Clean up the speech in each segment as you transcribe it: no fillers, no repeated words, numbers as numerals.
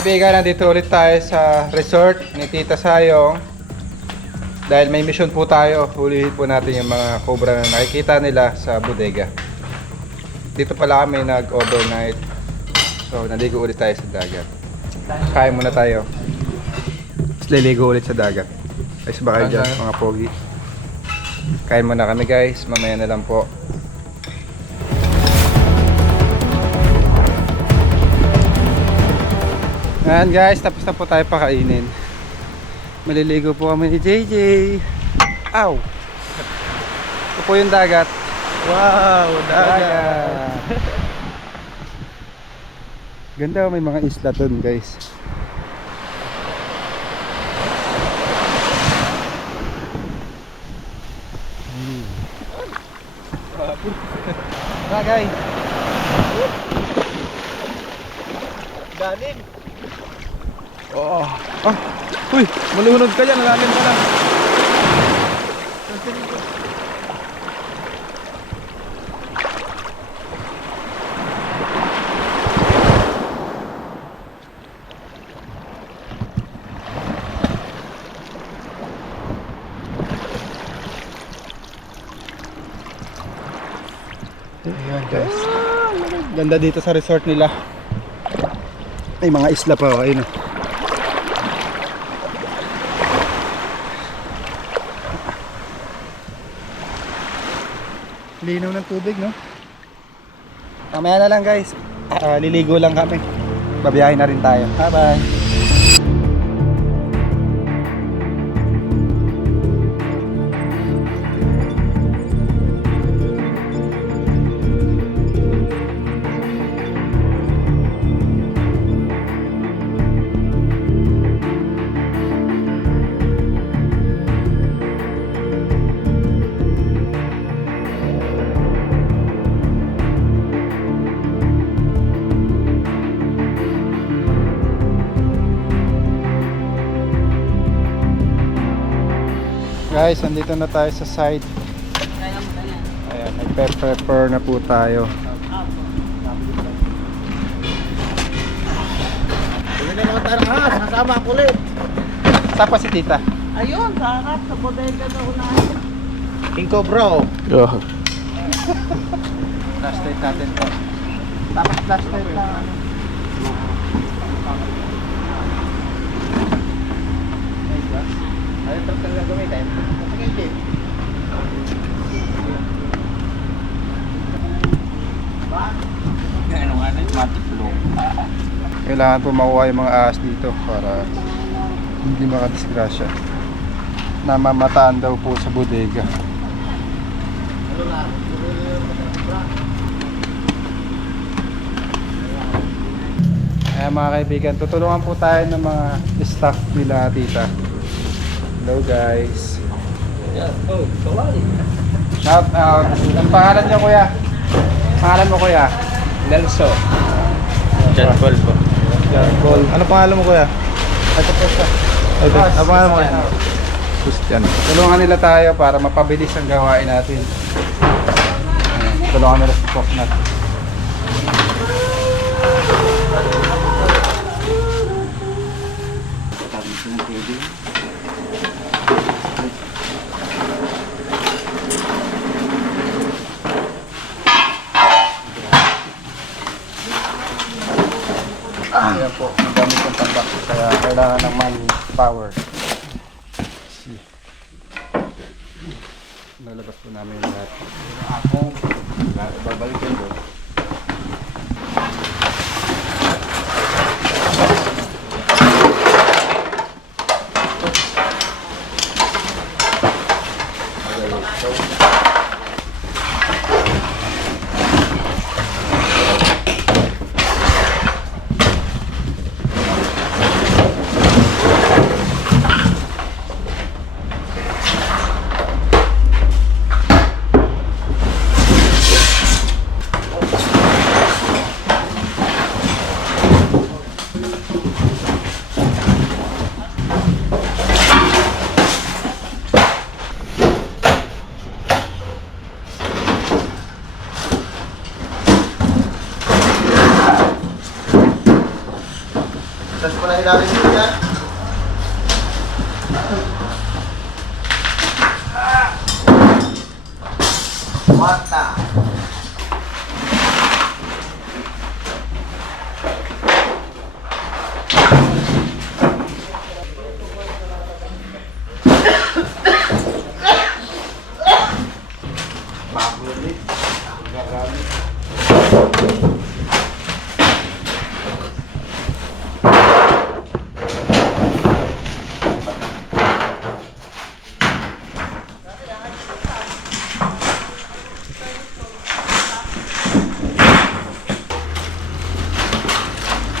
kaibigan, nandito ulit tayo sa resort ni Tita Sayong. Dahil may mission po tayo, hulihin po natin yung mga cobra na nakikita nila sa bodega. Dito pala kami nag-overnight. So, naligo ulit tayo sa dagat. Kain muna tayo. Tapos liligo ulit sa dagat. Ayos ba kayo dyan, mga pogi? Kain muna kami guys, mamaya na lang po. Ayan guys, tapos na po tayo pakainin. Maliligo po kami ni JJ. Ow! Ito po yung dagat. Wow, dagat! Ganda, may mga isla dun guys. Bagay. Dalim. Oh. Ah. Uy, malunod ka dyan, malalim ka lang. Ayan guys. Ganda dito sa resort nila. Ay, mga isla pa, ayun. Linaw ng tubig, no? Mamaya na lang guys. Liligo lang kami. Babiyahin na rin tayo. Bye bye. Guys, nandito na tayo sa side. Ayan, nagpe-prepare na po tayo. Hindi na naman tayo ng ahas, nasama ako ulit. Saan pa si Tita? Ayun, sa harap, sa bodega na unahin. King Cobra, oh. Flashlight natin po. Tapos flashlight na ano. Ayun, truck talaga gamitin. Sige, ano nga na yung matipulong. Kailangan po makuha yung mga ahas dito para hindi makadisgrasya. Namamataan daw po sa bodega. Ayan mga kaibigan, tutulungan po tayo ng mga staff nila Tita. Hello guys. Oh, kawali. Shout out. Ang pangalan niyo kuya? Pangalan mo kuya? Nelson. John Paul po. John Paul. Ano pangalan mo, kuya? Ito po siya. Ano pangalan mo, kuya? Christian. Tulungan nila tayo para mapabilis ang gawain natin. Ayan, tulungan nila sa cook natin. Ayan po, ang dami kong tambak kaya kailangan ng manpower. Nalabas po namin yung lahat. Ako, babalik yun doon. Tapos pala ilalim nyo yan. Mata.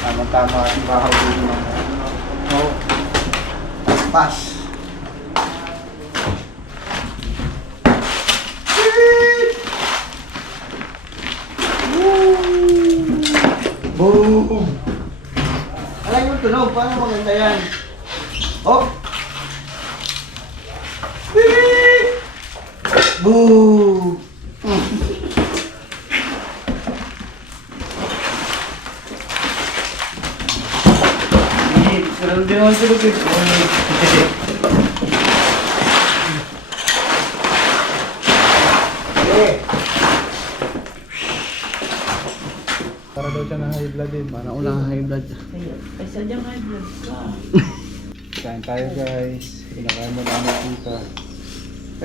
Tama-tama ang bahaw din ng oh. Pas. Boom! Alam yung tunog, paano maganda yan? Oh! Boom! Pero hindi naman tulog eh. Para daw siya na high blood din. Para ulang high blood. Ay, sadyang high blood ka. Kain tayo guys. Pinakain mo namin tita.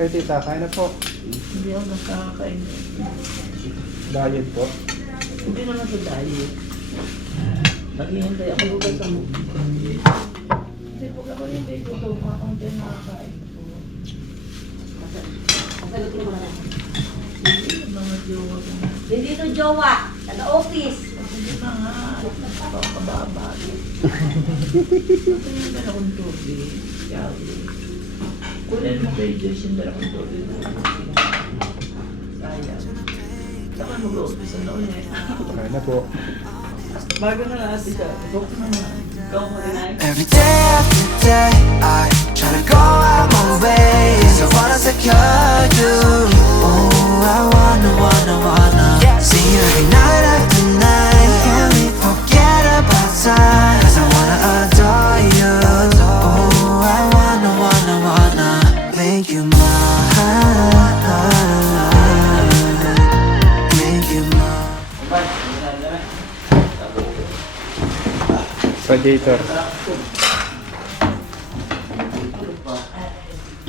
Ay tita, kain na po. Hindi ako nakakain. Diet po. Hindi naman sa diet. Naghihintay ako lugar sa mo. Hindi po ako hindi ko ito. Akong din nakakain po. Hindi, mga jowa ko na. Hindi no jowa, taga-office. Hindi na nga. Pakababa. Ito yung dalawang tubig. Yawi. Kunin mo kay Joyce yung dalawang tubig. Sayang. Saka mag-office na ulit. Kain na po. Bago na natin siya. Book naman. Ikaw mo rin ay. Every day after day, I try to go out my way. 'Cause I wanna secure you. Oh, I wanna see you every night after night. Can we forget about time? 'Cause I wanna adore you. Oh, I wanna make you mine. Make you mine. Radiator.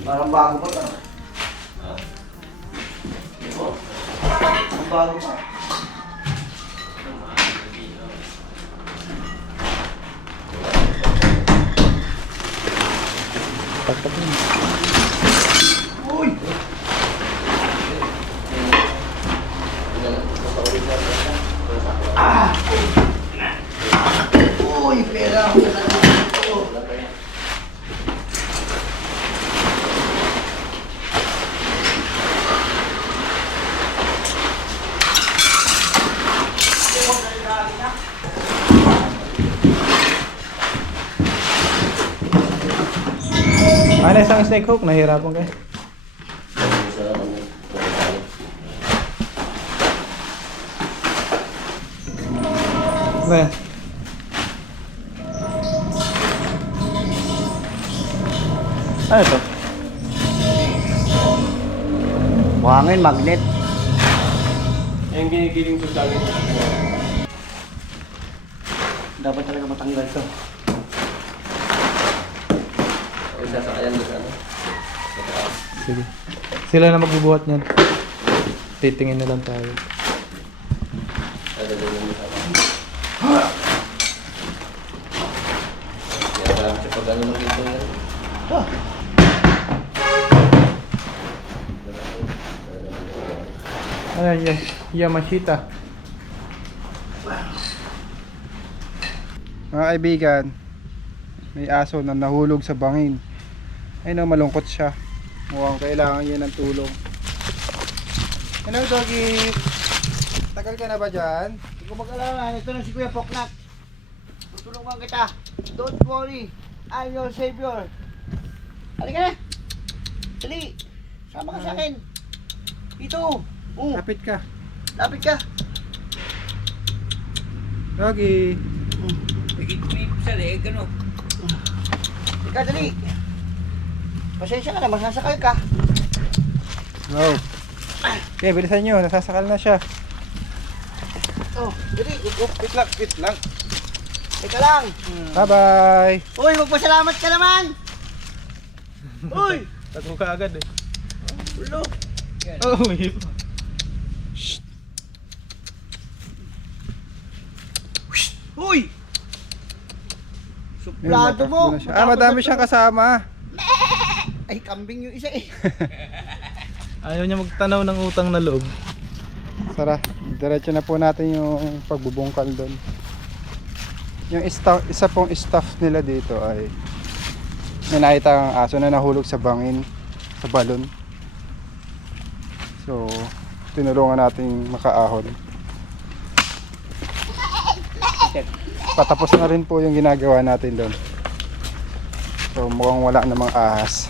Parang bago pa to. Parang bago pa. Uy! Uy, pera! Ano isang snake hook? Nahirapan kayo? Ano yan? Ano ito? Buhangin, magnet. Yung ginigiling ko sa akin. Dapat talaga matanggal to. Sige. Sila na magbubuhat niyan. Titingin na lang tayo. Ano yan? Yamashita. Mga kaibigan, may aso na nahulog sa bangin. Ay no, malungkot siya. Mukhang kailangan niya ng tulong. Hello doggy! Tagal ka na ba dyan? Hindi ko mag-alala. Ito na si Kuya Poknat. Tutulungan kita. Don't worry. I'm your savior. Halika na. Dali. Sama ka sa akin. Dito. Kapit ka. Lapit ka. Doggy! Ika, dali. Pasensya ka na, masasakal ka. Go. Okay, bilisan nyo. Nasasakal na siya. Oh, dali. Wait lang, wait lang. Teka lang. Bye-bye. Uy, magpasalamat ka naman. Uy. Tago ka agad eh. Ulo. Oh, may Uy. Suplado Yun, mo. natakbo na siya. Madami siyang kasama. Ay, kambing yung isa eh. Ayaw niya magtanaw ng utang na loob. Tara, diretso na po natin yung pagbubungkal doon. Yung isa pong staff nila dito ay may nakita ang aso na nahulog sa bangin, sa balon. So, tinulungan natin makaahon. Patapos na rin po yung ginagawa natin doon. So, mukhang wala namang ahas.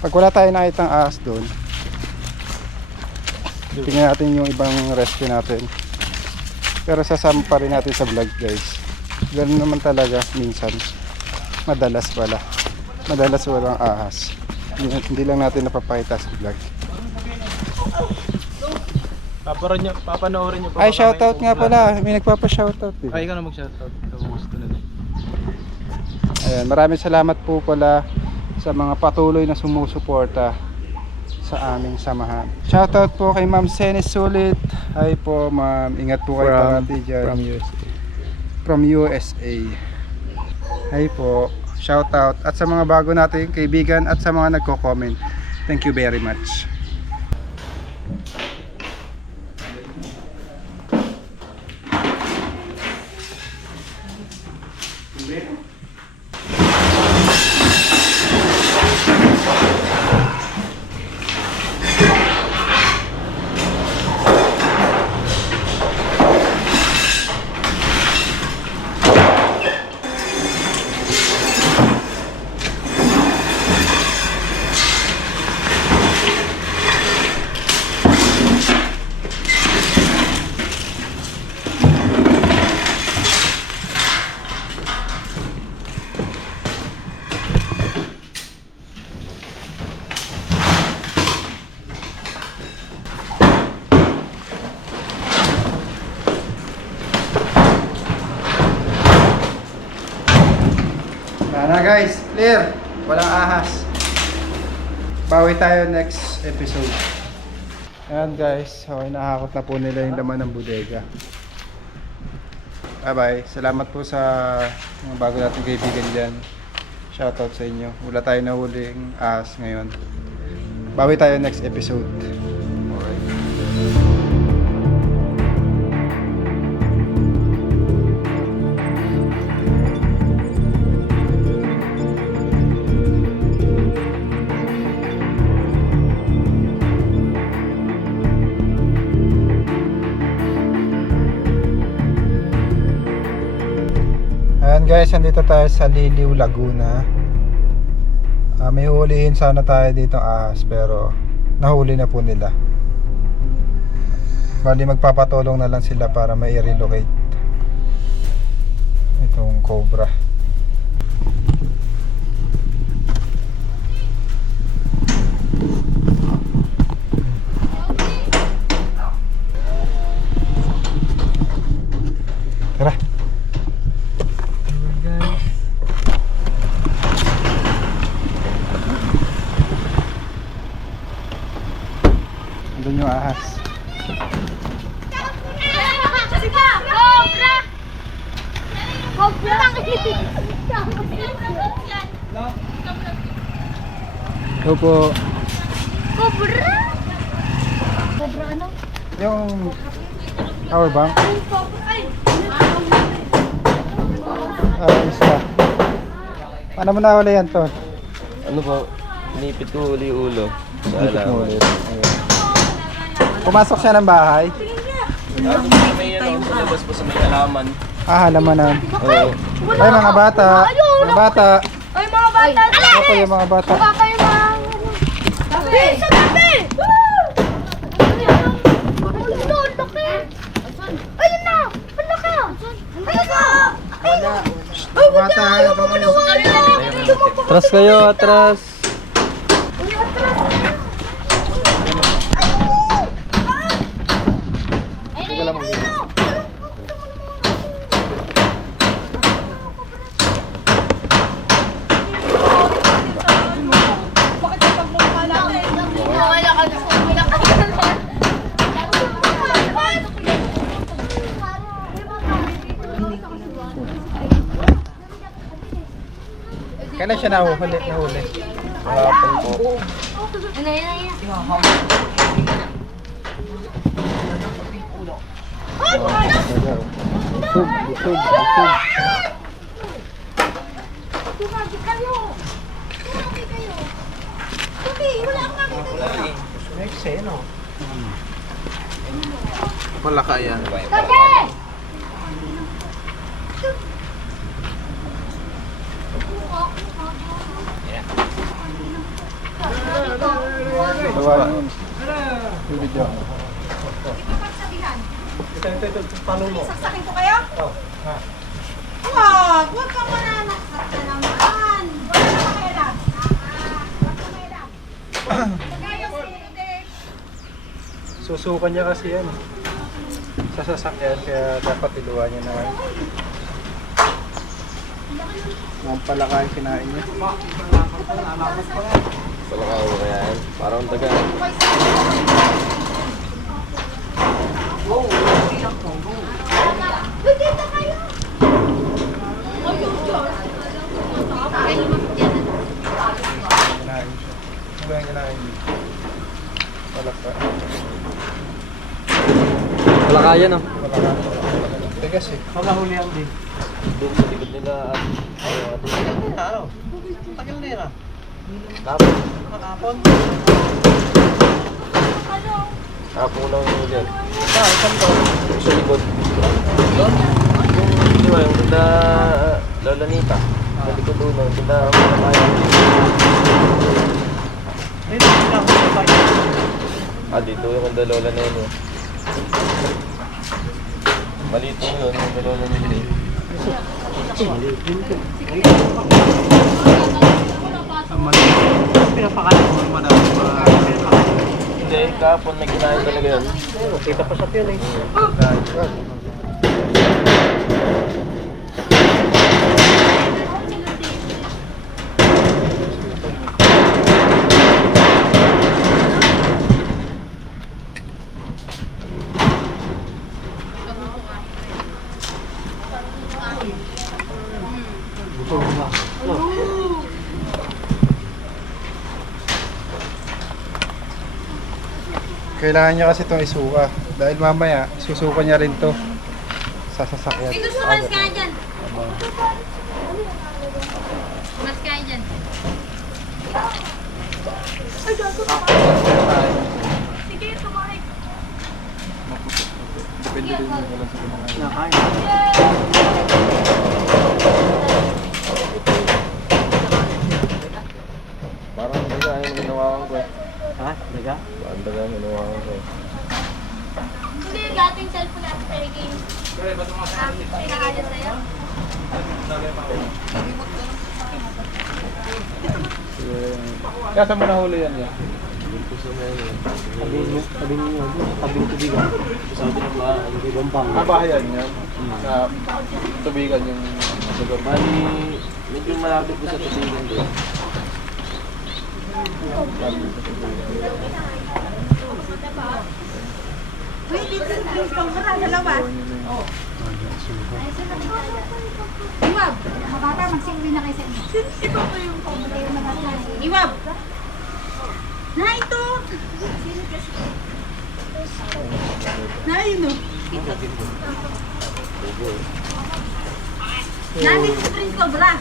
Pag wala tayo nakitang ahas doon, tingnan natin yung ibang rescue natin. Pero sasama pa rin natin sa vlog, guys. Ganun naman talaga minsan. Madalas walang ahas. Hindi lang natin napapakita sa vlog. Papanoorin niyo pa. Ay, shoutout nga pala. May nagpapa-shoutout. Ay, ikaw na mag-shoutout. Ikaw gusto na. Ayan, maraming salamat po pala sa mga patuloy na sumusuporta sa aming samahan. Shoutout po kay Ma'am Sene Sulit. Hi po, ma'am. Ingat po kayo parati dyan. From USA. From USA. Hi po. Shoutout. At sa mga bago nating kaibigan at sa mga nagko-comment. Thank you very much. Na guys, clear. Walang ahas. Bawi tayo next episode. Ayan guys, okay, nahakot na po nila yung laman ng bodega. Bye bye. Salamat po sa mga bago nating kaibigan dyan. Shoutout sa inyo. Wala tayo nahuling ahas ngayon. Bawi tayo next episode. Alright. Ayan guys, andito tayo sa Liliw, Laguna. May hulihin sana tayo dito ahas pero nahuli na po nila. Bali magpapatulong na lang sila para mai-relocate itong cobra. Tara. Andun yung ahas. Sige! Cobra! Cobra! Ito po. Cobra! Cobra ano? Yung power bank. Ay! Isa. Paano mo nawala yan to? Ano po? Nipit ko uli yung ulo. Sa Dito alaman. mo ulit. Ayan. Pumasok siya ng bahay. May ano sa labas po sa may alaman. Halaman na. Oo. Ay mga bata. Mga bata. Ay, mga bata! Ano po yung mga bata? Baka kayo mga... Tabi! Sa tabi! Ayun na! Ayun na! Ayun na! Atras kayo, atras. Kailan siya nahuli? Hapon po. Malaka yan. Video. Saksakin ko kayo? Wag! Huwag ka mananaksak ka naman! Wala na kayo lang! Wag ka may lang! Pagayos hindi! Susukan niya kasi yan. Sa sasakyan, kaya dapat iluwa niya naman. Ang palaka yung kinain niya. Palakaw kaya yan. Parang taga. Uy, dito kayo! Kinain siya. Ano ba yung kinain niya? Palaka. Palakayan oh. Palaka. Tigas eh. Pagkahulihan din. Doon sa likod nila at Ano? Tagal na yan ah. tapos. Nakapon. Hapon lang yung dyan. Saan to? Sa likod. Doon? Yung di ba, yung ganda Lola Nita. Sa likod doon, yung ganda palakayan. Dito lang. Dito yung ganda Lola Nene. Maliit po yun, yung ganda Lola Nene. Pinapakain mo naman ako. Hindi, kahapon may kinain talaga yun. Kita pa sa piyan eh. Kailangan niya kasi itong isuka. Dahil mamaya, susuka niya rin to sa sasakyan. Gusto mas kaya dyan! Mas kaya dyan! Sige, tumahay! Depende din yung wala sa kinakain. Nakain. Parang taga yung ginawa ko eh. Ha? Talaga? Parang taga yung ginawa ko eh. Hindi, gating cellphone natin sa game. Pinakaya sa'yo? Kaya saan mo nahuli yan yan? Dito sa may ano. Sabi niyo, sabi ng tubigan. Sabi ng bahay. Ibang pang. Kabahayan yan. Sa tubigan yung lugar. Bali, medyo malapit po sa tubigan doon. Wait, dito yung pang dalawa. Iwab! Mga bata, magsiuwi na kayo sa inyo. Ito po yung Iwab! Na ito! Na yun o. Namin si Prince Cobra.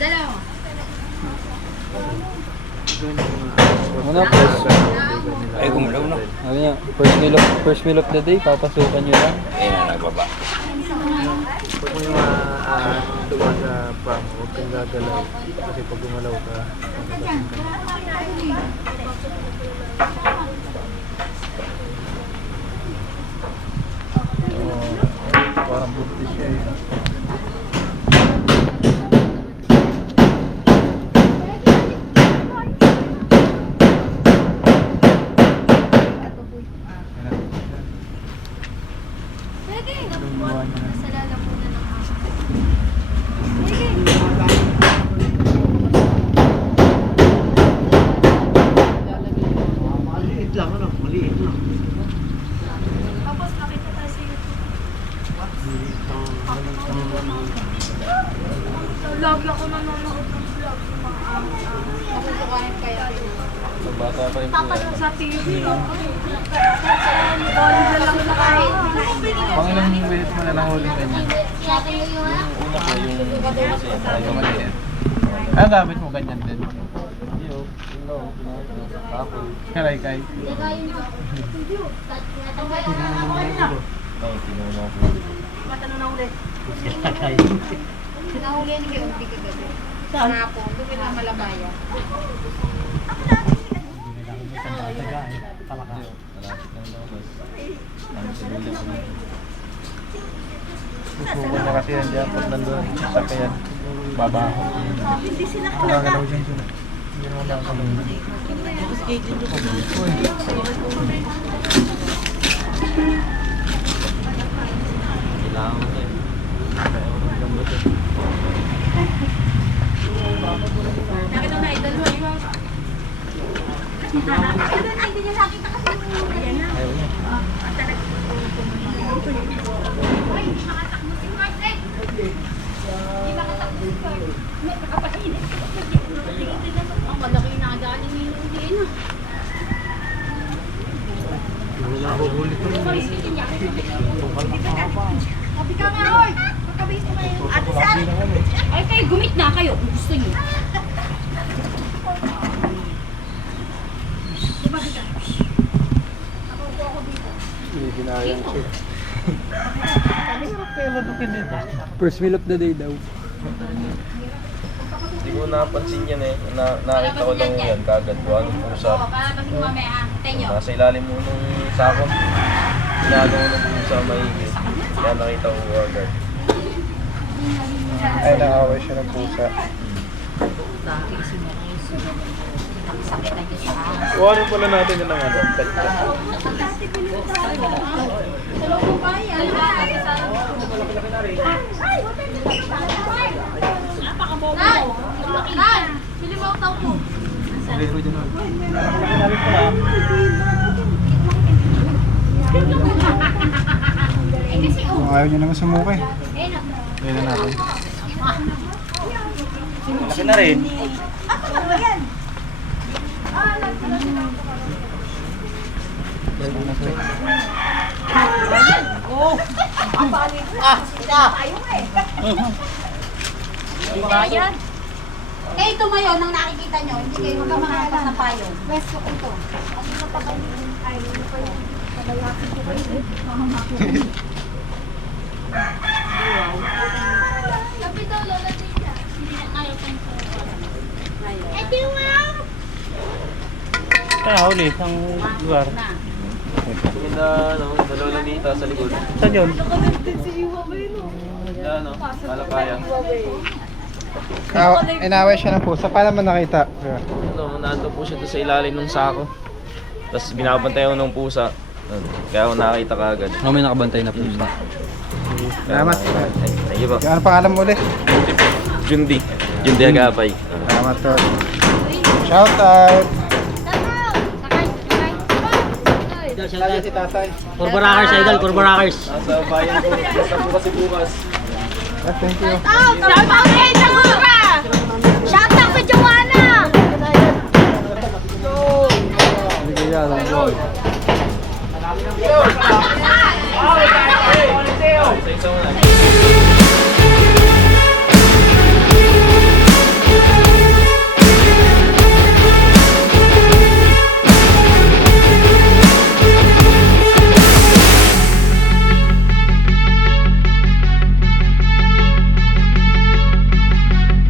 Dalawa. Ano, ay, gumalaw na. Ano yan? First meal of the day, papasukan nyo lang. Nagbaba. Pag may tuwa sa pram, huwag kang gagalaw. Kasi pag gumalaw ka, magagasin ka. Parang buntis siya eh. Sige, nasa lalamunan ng ako. Sige. Maliit lang, ano? Maliit lang. Tapos nakita tayo sa YouTube. Lagi ako nanonood ng vlog sa mga makukukain kaya. Bata pa yung Tapos sa TV, Bawal lang na kahit. Pang ilang minutes mo na nahuling ganyan? una ko yung maliit. Ano gamit mo ganyan din? Apple. Karay-kay. Ay, tinunong ko. Matanong na ulit. Nahuli ni Kaya hindi kagabi. Sa hapon, doon na Malabaya. Susuko niya kasi yan dyan pag nandun sa sakyan. Babaho. Hindi sila Nakagalaw dyan sila. Hindi naman nakagalaw. Kailangan ko eh. Kaya ko ng gambot eh. Nakita na idol mo, iwan. Hindi niya nakita kasi ayan na. Ayaw niya. Ay, hindi makatakbo si Mark eh. Hindi makatakbo si Mark. May nakapahinit. Ang malaki na galing yung hindi na. Wala ako huli to. Sabi ka nga, oy! Magkabis mo ngayon. Ate Saan? Ay, kayo, gumit na kayo kung gusto niyo. Sumabi ka. Ako po ako dito. Hindi ginayang siya. Kaya madukin dito. First meal of the day daw. Hindi ko napansin yan eh. Nakita ko lang yan kagad. Buwan ng pusa. Oo, palabasin mo mamaya ha. Tenyo. Nasa ilalim mo nung sako. Pinalo ko ng pusa maigi. Kaya nakita ko agad. Ay, naaway siya ng pusa. Kuhanin pala natin yun ng ano. Petsa. Nan! Pili mo ang tao po. Eh kasi Kung ayaw niya naman sumuki. Eh na. Ayun na natin. Laki na rin. Ayan. Kayo tumayo nang nakikita nyo, hindi kayo magkamakampas na payo. Pwesto ko ito. Ano na pa kayo? Ay, ano pa yun? Padayakin ko kayo. Sabi daw, lola Dita. Hindi na ayaw pa yung Eh, di wow! Kaya huli, isang lugar. Yung na, dalawa lang dito sa likod. Saan yun? Ano, Malapaya. Inaway siya ng pusa. Paano man nakita? Ano, nandun po siya doon sa ilalim ng sako. Tapos binabantay ako ng pusa. Kaya ako nakakita kagad. May nakabantay na pusa. Salamat. Thank you po. Ano pangalan mo ulit? Jundi. Jundi Agapay. Salamat to. Shout out! Lagi si tatay. Corborakers, idol, Corborakers. Nasa bayan ko. Basta po kasi bukas. Thank you. Shout out!